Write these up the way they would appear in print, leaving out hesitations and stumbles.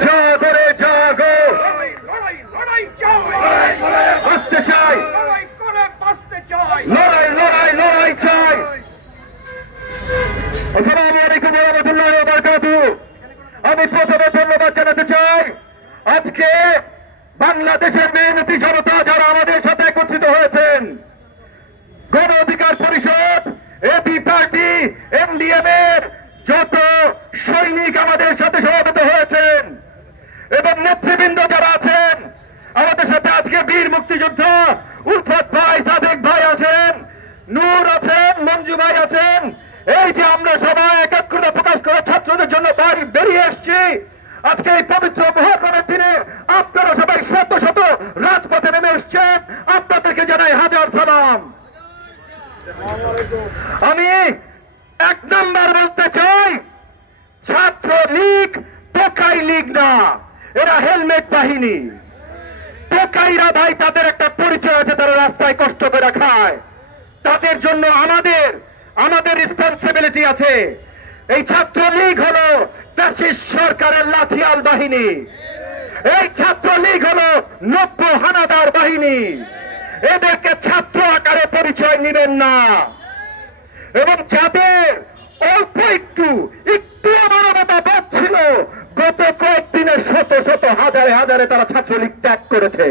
জাগরে জাগো, বাঁচতে চাই, লড়াই লড়াই লড়াই চাই। আসসালামু আলাইকুম ওয়া রাহমাতুল্লাহি ওয়া বারাকাতুহু। আমি প্রথমে ধন্যবাদ জানাতে চাই আজকে বাংলাদেশের মেহনতি জনতা যারা আমাদের সাথে একত্রিত হয়েছেন, গণ অধিকার পরিষদ, এবি পার্টি, এমডিএম এর যত সৈনিক আমাদের সাথে সমবেত হয়েছেন এবং নেতৃবৃন্দ যারা আছেন আমাদের সাথে, আজকে বীর মুক্তিযোদ্ধা উলফত ভাই, সাদেক ভাই আছেন, নূর আছেন, মঞ্জু ভাই আছেন। এই যে আমরা সবাই একাত্মতা প্রকাশ করে ছাত্রদের জন্য বেরিয়ে এসছি আজকে এই পবিত্র মুহররমের দিনে, আপনারা সবাই শত শত রাজপথে নেমে এসছেন, আপনাদেরকে জানাই হাজার সালাম। আমি এক নাম্বার বলতে চাই, ছাত্র লীগ টোকাই লীগ না, এরা হেলমেট বাহিনী। টোকাইরা ভাই তাদের একটা পরিচয় আছে, তারা রাস্তায় কষ্ট করে খায়, তাদের জন্য আমাদের রেসপন্সিবিলিটি আছে। এই ছাত্র লীগ হলো ফ্যাসিস্ট সরকারের লাঠিয়াল বাহিনী, এই ছাত্র লীগ হলো নব্য হানাদার বাহিনী। এদেরকে ছাত্র আকারে পরিচয় নেবেন না, এবং যাদের অল্প একটু মানবতা বোধ ছিল, গত কয়েকদিনে শত শত হাজারে হাজারে তারা ছাত্রলীগ ত্যাগ করেছে।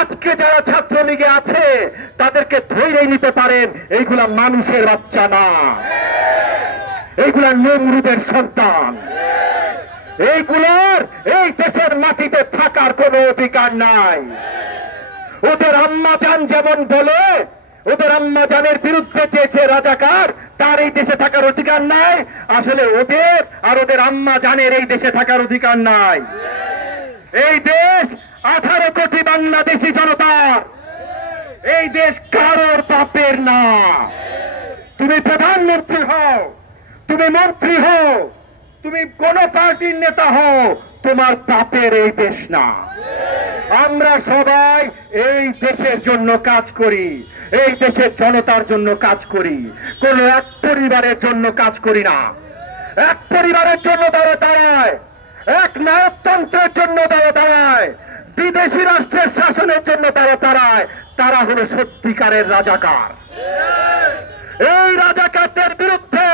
আজকে যারা ছাত্রলীগে আছে তাদেরকে ধৈর্য নিতে পারেন, এইগুলা মানুষের বাচ্চা না, এইগুলা নমরুদের সন্তান, এইগুলার এই দেশের মাটিতে থাকার কোনো অধিকার নাই। ওদের আম্মাজান যেমন বলে, ওদের আম্মাজানের বিরুদ্ধে যে সে রাজাকার, তার এই দেশে থাকার অধিকার নাই। আসলে ওদের আর ওদের আম্মাজানের এই দেশে থাকার অধিকার নাই। এই দেশ 18 কোটি বাংলাদেশি জনতা, এই দেশ কারোর বাপের না। তুমি প্রধানমন্ত্রী হও, তুমি মন্ত্রী হও, তুমি কোন পার্টির নেতা হও, তোমার বাপের এই দেশ না। আমরা সবাই এই দেশের জন্য কাজ করি, এই দেশের জনতার জন্য কাজ করি, কোন এক পরিবারের জন্য কাজ করি না। এক পরিবারের জন্য দাঁড়ায়, এক নায়কতন্ত্রের জন্য দাঁড়ায়, বিদেশি রাষ্ট্রের শাসনের জন্য দাঁড়ায়। তারা হলো সত্যিকারের রাজাকার। এই রাজাকারদের বিরুদ্ধে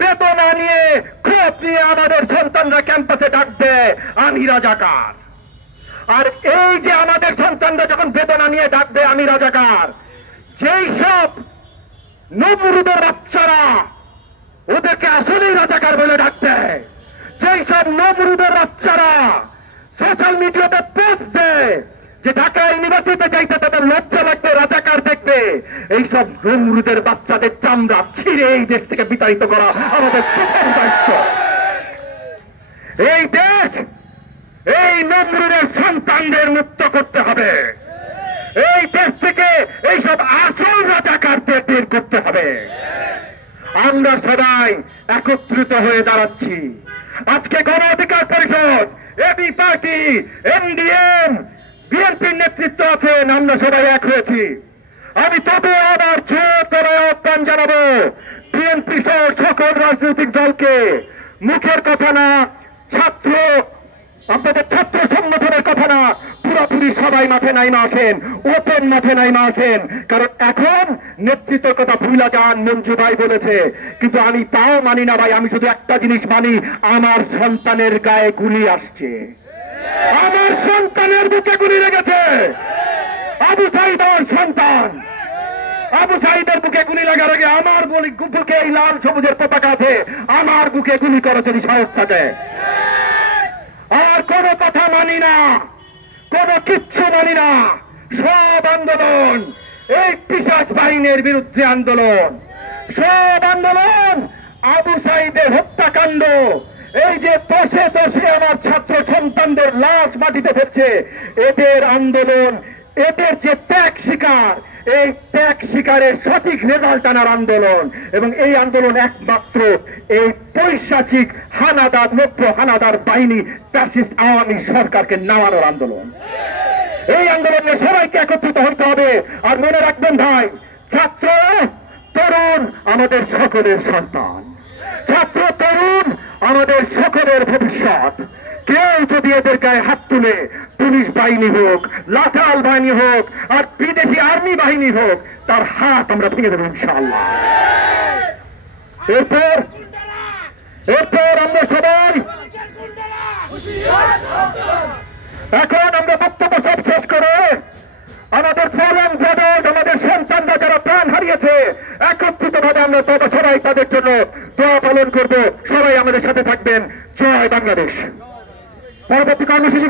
বেদনা নিয়ে, ক্ষোভ নিয়ে আমাদের সন্তানরা ক্যাম্পাসে ডাকবে আমি রাজাকার। আর এই যে আমাদের সন্তানরা যখন বেদনা নিয়ে ডাকবে আমি রাজাকার, যেই সব নমরুদের বাচ্চারা ওদেরকে আসলেই রাজাকার বলে ডাকবে, যেই সব নমরুদের বাচ্চারা সোশ্যাল মিডিয়াতে পোস্ট দেয় যে ঢাকা ইউনিভার্সিটিতে যাইতে তাদের লজ্জা লাগবে, রাজাকার দেখবে, এইসব নমরুদের বাচ্চাদের চামড়া ছিঁড়ে এই দেশ থেকে বিতাড়িত করা আমাদের প্রথম দায়িত্ব। এই দেশ এই নমরুদের সন্তানদের মুক্ত করতে হবে, এই দেশ থেকে এইসব আসল রাজাকারদের বের করতে হবে। আমরা সবাই একত্রিত হয়ে দাঁড়াচ্ছি। আজকে গণ অধিকার পরিষদ, এবি পার্টি, এমডিএম, বিএনপির নেতৃত্ব আছেন, আমরা সবাই এক হয়েছি। আমি তবে আবার জোর করে আহ্বান জানাবো বিএনপি সহ সকল রাজনৈতিক দলকে, মুখের কথা না, আপনাদের ছাত্র সংগঠনের কথা না, পুরোপুরি সবাই মাঠে নাইমা আসেন, ওপেন মাঠে নাইমা আসেন। কারণ এখন নেতৃত্বের কথা ভুলা যান, মঞ্জু ভাই বলেছে, কিন্তু আমি তাও মানি না ভাই। আমি শুধু একটা জিনিস মানি, আমার সন্তানের গায়ে গুলি আসছে, আমার সন্তানের বুকে গুলি লেগেছে। আবু সাইদ আমার সন্তান, আবু সাইদের বুকে গুলি লাগার আগে আমার বুকে এই লাল সবুজের পতাকা আছে, আমার বুকে গুলি করে যদি সাহস থাকে। আর কোন কথা মানি না, কোন কিচ্ছু মানি না। সব আন্দোলন এই পিশাচ বাহিনীর বিরুদ্ধে আন্দোলন, সব আন্দোলন আবু সাইদের হত্যাকাণ্ড, এই যে দশে দশে আমার ছাত্র সন্তানদের লাশ মাটিতে ফেলছে, এদের আন্দোলন, এদের যে ত্যাগ শিকার, এই ত্যাগ শিকারের সঠিক রেজাল্ট আনার আন্দোলন। এবং এই আন্দোলন একমাত্র এই পৈশাচিক হানাদার, নব্য হানাদার বাহিনী, ফ্যাসিস্ট আওয়ামী সরকারকে নামানোর আন্দোলন। এই আন্দোলনে সবাইকে একত্রিত হতে হবে। আর মনে রাখবেন ভাই, ছাত্র তরুণ আমাদের সকলের সন্তান, ছাত্র তরুণ আমাদের সকলের ভবিষ্যৎ। কেউ যদি এদের গায়ে হাত তুলে, পুলিশ বাহিনী হোক, লাঠাল বাহিনী হোক, আর বিদেশি আর্মি বাহিনী হোক, তার হাত আমরা ভেঙে দেবো ইনশাআল্লাহ। এরপর আমরা সবাই এখন আমরা বক্তব্য সব শেষ করে আমাদের ফরেন ব্রাদার্স, আমাদের সন্তানরা যারা প্রাণ হারিয়েছে, একত্রিত ভাবে আমরা সবাই তাদের জন্য দোয়া পালন করব। সবাই আমাদের সাথে থাকবেন। জয় বাংলাদেশ। পরবর্তী কর্মসূচি